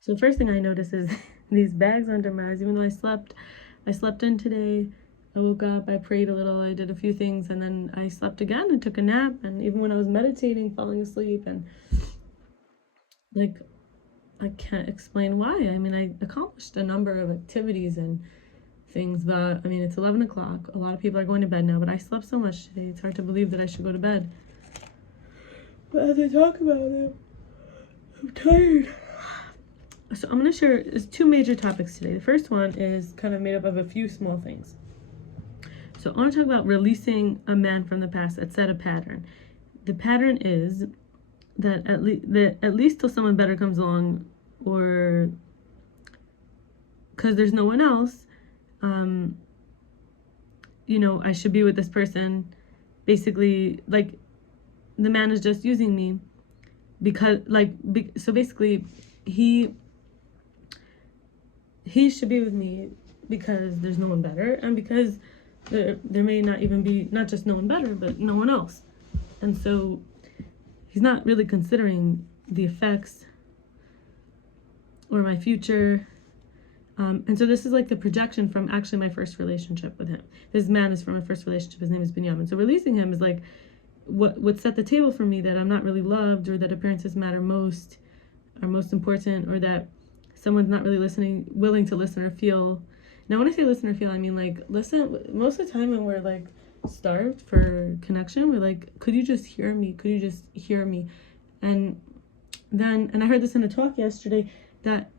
So the first thing I notice is these bags under my eyes. Even though I slept in today. I woke up, I prayed a little, I did a few things, and then I slept again and took a nap. And even when I was meditating, falling asleep, and like, I can't explain why. I mean, I accomplished a number of activities and things, but I mean, it's 11 o'clock. A lot of people are going to bed now, but I slept so much today, it's hard to believe that I should go to bed. But as I talk about it, I'm tired. So I'm going to share two major topics today. The first one is kind of made up of a few small things. So I want to talk about releasing a man from the past that set a pattern. The pattern is that at least till someone better comes along, or because there's no one else, I should be with this person. Basically, like, the man is just using me because, so basically, he should be with me because there's no one better, and because there may not even be, not just no one better, but no one else. And so he's not really considering the effects or my future. And so this is like the projection from actually my first relationship with him. This man is from my first relationship. His name is Binyamin. So releasing him is like what set the table for me, that I'm not really loved, or that appearances matter most, are most important, or that someone's not really willing to listen or feel. Now, when I say listen or feel, I mean like listen. Most of the time when we're like starved for connection, we're like, could you just hear me? Could you just hear me? And I heard this in a talk yesterday, that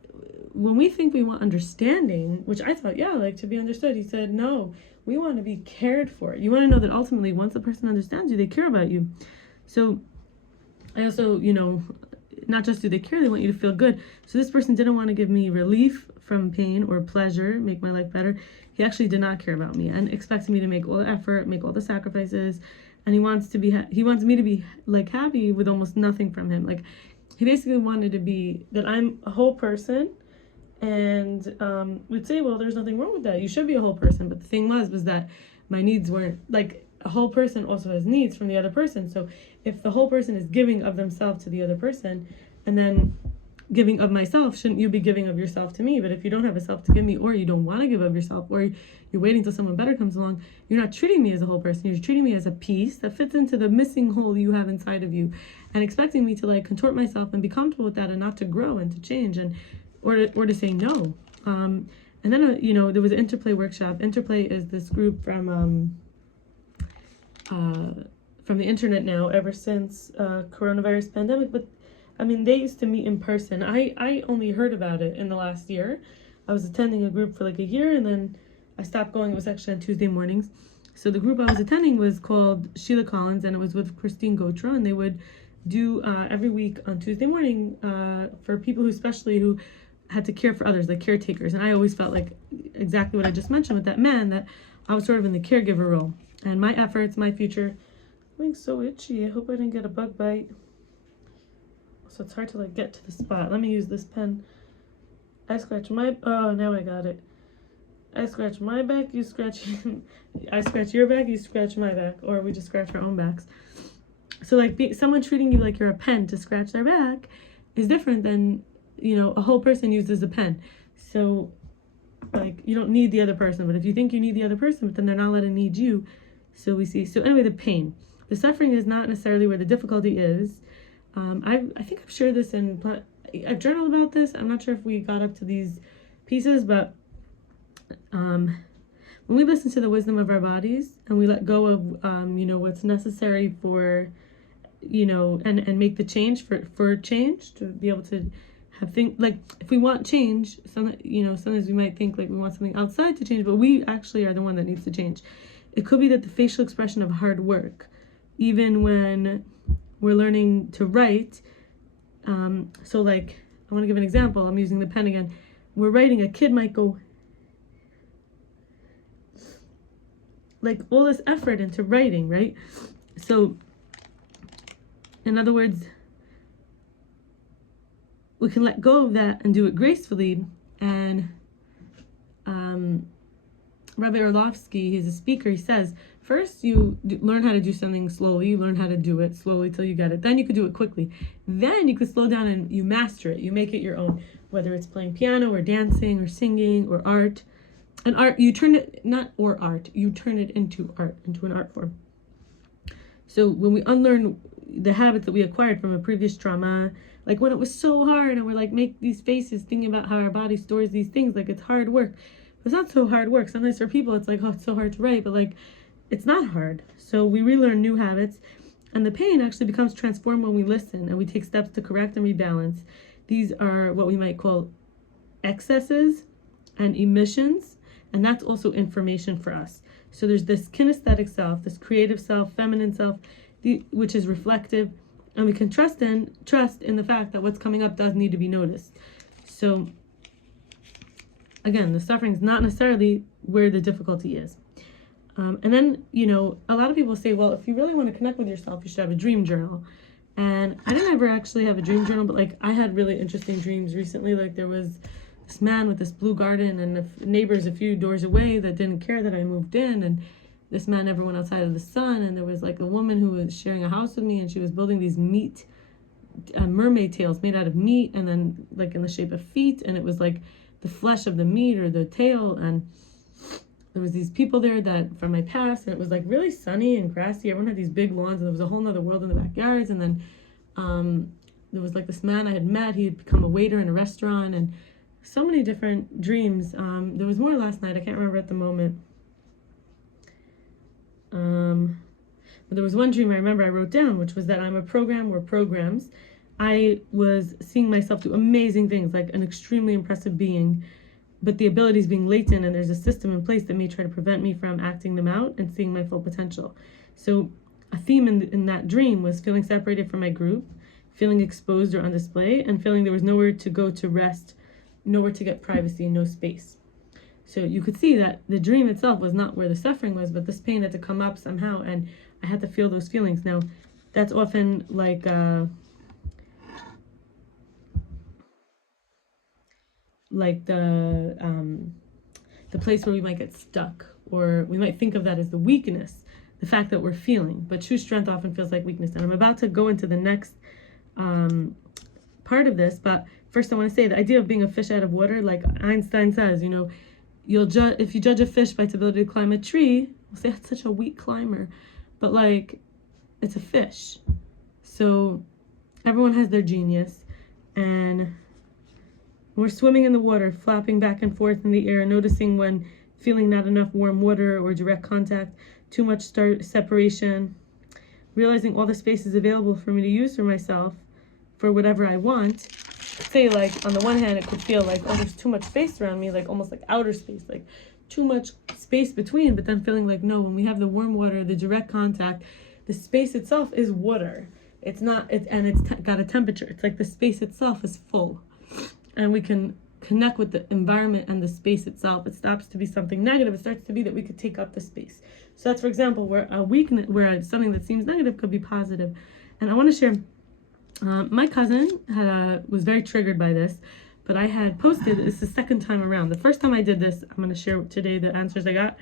when we think we want understanding, which I thought, yeah, like to be understood, he said, no, we want to be cared for. You want to know that ultimately, once a person understands you, they care about you. So I also, not just do they care, they want you to feel good. So this person didn't want to give me relief from pain or pleasure, make my life better. He actually did not care about me and expects me to make all the effort, make all the sacrifices. And he wants me to be like happy with almost nothing from him. Like, he basically wanted to be that I'm a whole person, and would say, well, there's nothing wrong with that. You should be a whole person. But the thing was that my needs weren't, like, a whole person also has needs from the other person. So if the whole person is giving of themselves to the other person, and then giving of myself, shouldn't you be giving of yourself to me? But if you don't have a self to give me, or you don't want to give of yourself, or you're waiting till someone better comes along, you're not treating me as a whole person. You're treating me as a piece that fits into the missing hole you have inside of you, and expecting me to like contort myself and be comfortable with that, and not to grow and to change, and or to say no. And then there was an interplay workshop. Interplay is this group from the internet now, ever since coronavirus pandemic. But I mean, they used to meet in person. I only heard about it in the last year. I was attending a group for like a year, and then I stopped going. It was actually on Tuesday mornings. So the group I was attending was called Sheila Collins, and it was with Gautreaux, and they would do every week on Tuesday morning for people who had to care for others, like caretakers. And I always felt like exactly what I just mentioned with that man, that I was sort of in the caregiver role. And my efforts, my future, I'm being so itchy. I hope I didn't get a bug bite. So it's hard to like get to the spot. Let me use this pen. I scratch my, oh, now I got it. I scratch my back, you scratch, I scratch your back, you scratch my back, or we just scratch our own backs. So like someone treating you like you're a pen to scratch their back is different than, a whole person uses a pen. So like, you don't need the other person, but if you think you need the other person, but then they're not letting need you. So we see, so anyway, the pain, the suffering is not necessarily where the difficulty is. I think I've shared this I've journaled about this. I'm not sure if we got up to these pieces, but when we listen to the wisdom of our bodies and we let go of, what's necessary for, and make the change for change, to be able to have things, like, if we want change, sometimes we might think like we want something outside to change, but we actually are the one that needs to change. It could be that the facial expression of hard work, even when we're learning to write, so like, I want to give an example. I'm using the pen again. We're writing, a kid might go like all this effort into writing, right? So in other words, we can let go of that and do it gracefully, and Rabbi Orlovsky, he's a speaker, he says, first you learn how to do something slowly, you learn how to do it slowly till you get it. Then you could do it quickly. Then you could slow down and you master it. You make it your own, whether it's playing piano or dancing or singing or art. And art, you turn it, you turn it into art, into an art form. So when we unlearn the habits that we acquired from a previous trauma, like when it was so hard and we're like, make these faces thinking about how our body stores these things, like it's hard work. It's not so hard work. Sometimes for people it's like, oh, it's so hard to write, but like, it's not hard. So we relearn new habits, and the pain actually becomes transformed when we listen and we take steps to correct and rebalance. These are what we might call excesses and emissions, and that's also information for us. So there's this kinesthetic self, this creative self, feminine self, which is reflective, and we can trust in the fact that what's coming up does need to be noticed. So again, the suffering is not necessarily where the difficulty is. And then, a lot of people say, well, if you really want to connect with yourself, you should have a dream journal. And I didn't ever actually have a dream journal, but like I had really interesting dreams recently. Like there was this man with this blue garden and the neighbors a few doors away that didn't care that I moved in. And this man never went outside of the sun. And there was like a woman who was sharing a house with me, and she was building these mermaid tails made out of meat, and then like in the shape of feet. And it was like the flesh of the meat or the tail. And there was these people there that from my past, and it was like really sunny and grassy. Everyone had these big lawns, and there was a whole nother world in the backyards. And then there was like this man I had met. He had become a waiter in a restaurant, and so many different dreams. There was more last night. I can't remember at the moment. But there was one dream I remember I wrote down, which was that I'm a program or programs. I was seeing myself do amazing things, like an extremely impressive being, but the abilities being latent, and there's a system in place that may try to prevent me from acting them out and seeing my full potential. So a theme in that dream was feeling separated from my group, feeling exposed or on display, and feeling there was nowhere to go to rest, nowhere to get privacy, no space. So you could see that the dream itself was not where the suffering was, but this pain had to come up somehow, and I had to feel those feelings. Now, that's often like the place where we might get stuck, or we might think of that as the weakness, the fact that we're feeling. But true strength often feels like weakness. And I'm about to go into the next part of this, but first I want to say the idea of being a fish out of water, like Einstein says, if you judge a fish by its ability to climb a tree, we'll say that's such a weak climber, but like it's a fish. So everyone has their genius, and we're swimming in the water, flapping back and forth in the air, noticing when feeling not enough warm water or direct contact, too much separation, realizing all the space is available for me to use for myself for whatever I want. Say, like, on the one hand, it could feel like, oh, there's too much space around me, like almost like outer space, like too much space between, but then feeling like, no, when we have the warm water, the direct contact, the space itself is water. It's not, and it's got a temperature. It's like the space itself is full. And we can connect with the environment and the space itself. It stops to be something negative. It starts to be that we could take up the space. So that's, for example, where a weakness, where something that seems negative could be positive. And I want to share, my cousin was very triggered by this, but I had posted, it's the second time around. The first time I did this, I'm going to share today the answers I got.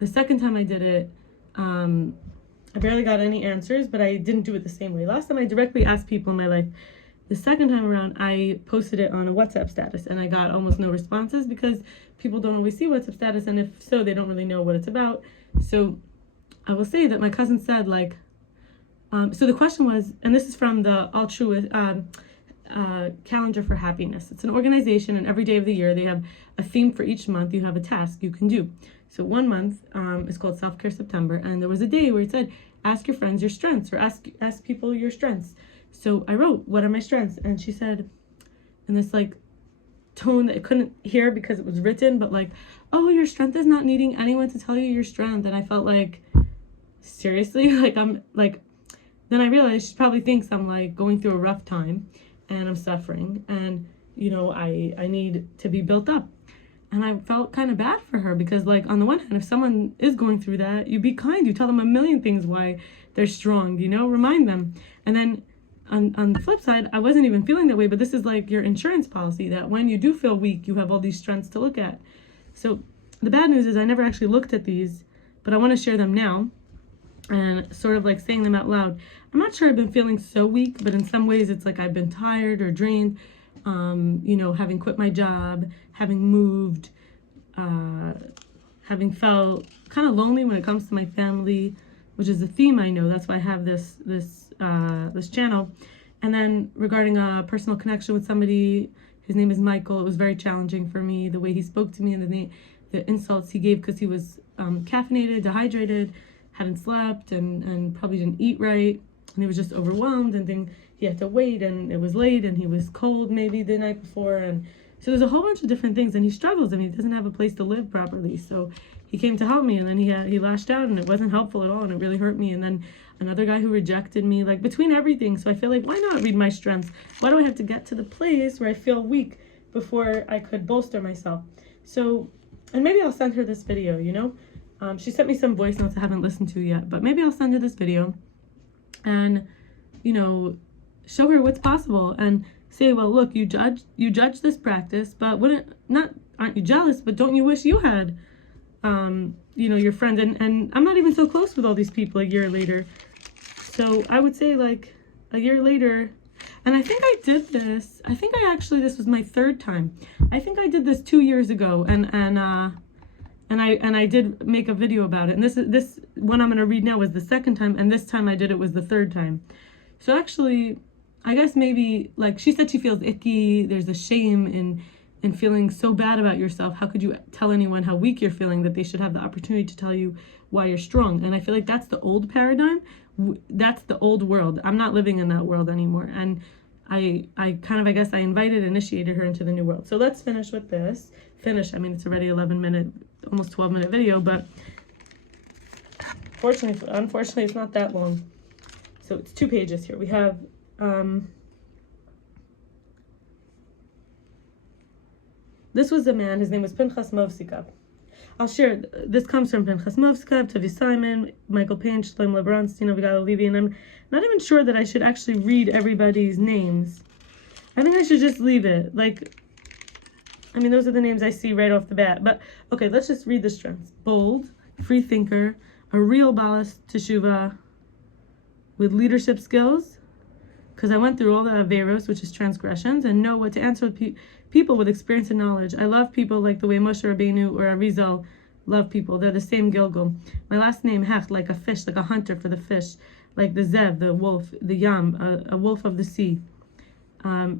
The second time I did it, I barely got any answers, but I didn't do it the same way. Last time I directly asked people in my life. The second time around, I posted it on a WhatsApp status, and I got almost no responses because people don't always see WhatsApp status, and if so, they don't really know what it's about. So I will say that my cousin said, like, so the question was, and this is from the Altruist Calendar for Happiness. It's an organization, and every day of the year, they have a theme for each month. You have a task you can do. So one month is called Self-Care September, and there was a day where it said, ask your friends your strengths, or ask people your strengths. So I wrote, what are my strengths? And she said, in this like tone that I couldn't hear because it was written, but like, oh, your strength is not needing anyone to tell you your strength. And I felt like, seriously? Like, I'm like, then I realized she probably thinks I'm like going through a rough time and I'm suffering, and I need to be built up. And I felt kind of bad for her because, like, on the one hand, if someone is going through that, you be kind, you tell them a million things why they're strong, remind them. And then on the flip side, I wasn't even feeling that way, but this is like your insurance policy that when you do feel weak, you have all these strengths to look at. So the bad news is I never actually looked at these, but I want to share them now and sort of like saying them out loud. I'm not sure I've been feeling so weak, but in some ways it's like I've been tired or drained, you know, having quit my job, having moved, having felt kind of lonely when it comes to my family, which is a theme I know. That's why I have this channel. And then regarding a personal connection with somebody, his name is Michael. It was very challenging for me, the way he spoke to me and the insults he gave because he was caffeinated, dehydrated, hadn't slept, and probably didn't eat right. And he was just overwhelmed, and then he had to wait, and it was late, and he was cold maybe the night before. And so there's a whole bunch of different things, and he struggles. I mean, he doesn't have a place to live properly. So he came to help me, and then he lashed out, and it wasn't helpful at all, and it really hurt me. And then another guy who rejected me, like between everything. So I feel like, why not read my strengths? Why do I have to get to the place where I feel weak before I could bolster myself? So, and maybe I'll send her this video, you know? She sent me some voice notes I haven't listened to yet, but maybe I'll send her this video and, you know, show her what's possible and say, well, look, you judge this practice, but aren't you jealous, but don't you wish you had, you know, your friend, and I'm not even so close with all these people a year later. So I would say like a year later, and I think I did this, this was my third time. I think I did this 2 years ago, and I did make a video about it. And this one I'm going to read now was the second time, and this time I did it was the third time. So actually, I guess maybe, like, she said she feels icky. There's a shame in feeling so bad about yourself. How could you tell anyone how weak you're feeling, that they should have the opportunity to tell you why you're strong? And I feel like that's the old paradigm. That's the old world. I'm not living in that world anymore. And I initiated her into the new world. So let's finish with this. I mean, it's already 11-minute, almost 12-minute video, but unfortunately, it's not that long. So it's 2 pages here. We have, this was a man, his name was Pinchas Movsikov. I'll share, this comes from Pinchas Movsikov, Tavi Simon, Michael Payne, Shlomo Lebronstein, Avigal Levy, and I'm not even sure that I should actually read everybody's names. I think I should just leave it. Like, I mean, those are the names I see right off the bat. But, okay, let's just read the strengths. Bold, free thinker, a real balas teshuva, with leadership skills, because I went through all the averos, which is transgressions, and know what to answer with people with experience and knowledge. I love people like the way Moshe Rabbeinu or Arizal love people. They're the same Gilgal. My last name, Hecht, like a fish, like a hunter for the fish, like the Zev, the wolf, the Yam, a wolf of the sea.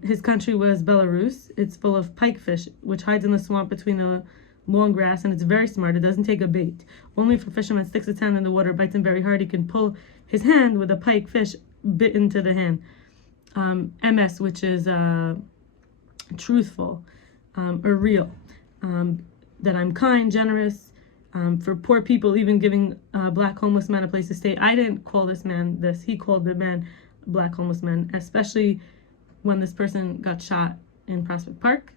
His country was Belarus. It's full of pikefish, which hides in the swamp between the long grass, and it's very smart. It doesn't take a bait. Only if a fisherman sticks his hand in the water, bites him very hard, he can pull his hand with a pike fish bit into the hand. MS, which is truthful or real. That I'm kind, generous, for poor people, even giving a black homeless man a place to stay. I didn't call this man this. He called the man black homeless man, especially when this person got shot in Prospect Park.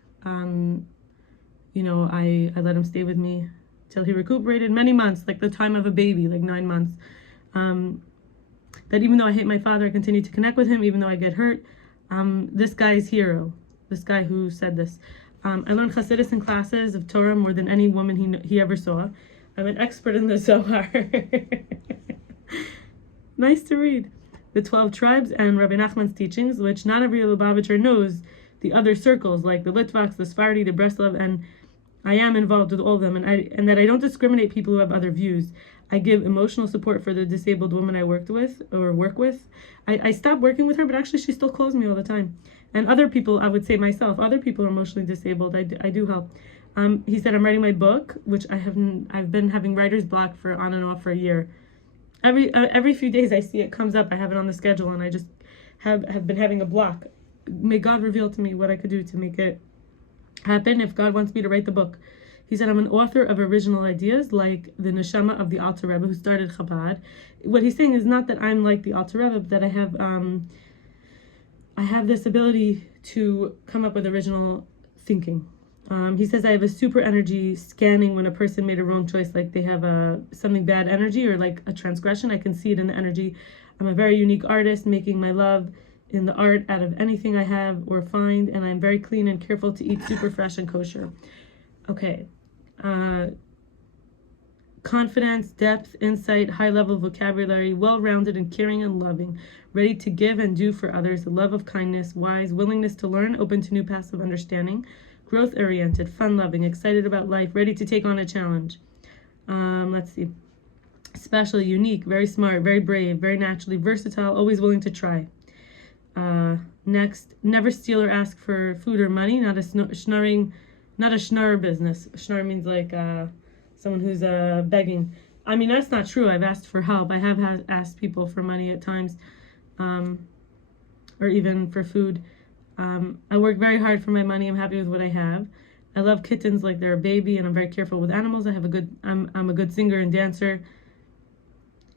You know, I let him stay with me till he recuperated many months, like the time of a baby, like 9 months. That even though I hate my father, I continue to connect with him, even though I get hurt. This guy's hero, this guy who said this. I learned Hasidus in classes of Torah more than any woman he ever saw. I'm an expert in the Zohar. Nice to read. The 12 tribes and Rabbi Nachman's teachings, which not every Lubavitcher knows. The other circles, like the Litvaks, the Sephardi, the Breslov, and I am involved with all of them, and that I don't discriminate people who have other views. I give emotional support for the disabled woman I work with. I stopped working with her, but actually she still calls me all the time. And other people, I would say myself, other people are emotionally disabled. I do help. He said, I'm writing my book, which I've been having writer's block for on and off for a year. Every few days I see it comes up. I have it on the schedule, and I just have been having a block. May God reveal to me what I could do to make it happen if God wants me to write the book. He said, I'm an author of original ideas, like the Neshama of the Alter Rebbe, who started Chabad. What he's saying is not that I'm like the Alter Rebbe, but that I have this ability to come up with original thinking. He says I have a super energy scanning when a person made a wrong choice, like they have something bad energy or like a transgression. I can see it in the energy. I'm a very unique artist, making my love in the art out of anything I have or find, and I'm very clean and careful to eat super fresh and kosher. Okay. confidence, depth, insight, high level vocabulary, well-rounded and caring and loving, ready to give and do for others, a love of kindness, wise, willingness to learn, open to new paths of understanding, growth-oriented, fun-loving, excited about life, ready to take on a challenge. Let's see. Special, unique, very smart, very brave, very naturally versatile, always willing to try. Next, never steal or ask for food or money, not a schnurr business. Schnurr means like someone who's begging. I mean, that's not true. I've asked for help. I have asked people for money at times, or even for food. I work very hard for my money. I'm happy with what I have. I love kittens like they're a baby, and I'm very careful with animals. I'm a good singer and dancer.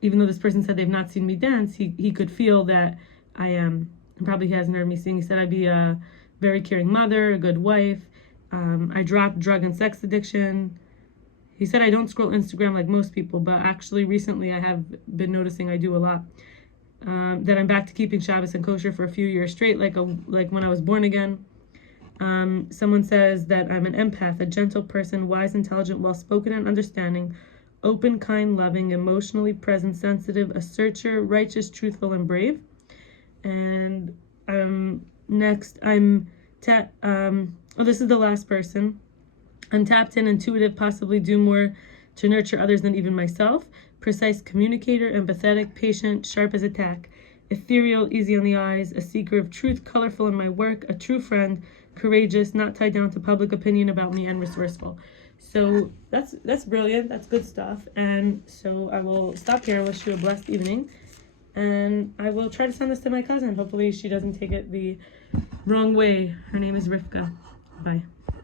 Even though this person said they've not seen me dance, he could feel that I am. And probably he hasn't heard me sing. He said I'd be a very caring mother, a good wife. I dropped drug and sex addiction. He said I don't scroll Instagram like most people, but actually recently I have been noticing I do a lot. That I'm back to keeping Shabbos and kosher for a few years straight, like when I was born again. Someone says that I'm an empath, a gentle person, wise, intelligent, well-spoken and understanding, open, kind, loving, emotionally present, sensitive, a searcher, righteous, truthful, and brave. And next, this is the last person. I'm tapped in, intuitive, possibly do more to nurture others than even myself. Precise communicator, empathetic, patient, sharp as a tack. Ethereal, easy on the eyes, a seeker of truth, colorful in my work, a true friend, courageous, not tied down to public opinion about me, and resourceful. So that's brilliant. That's good stuff. And so I will stop here and wish you a blessed evening. And I will try to send this to my cousin. Hopefully she doesn't take it the wrong way. Her name is Rivka. Bye.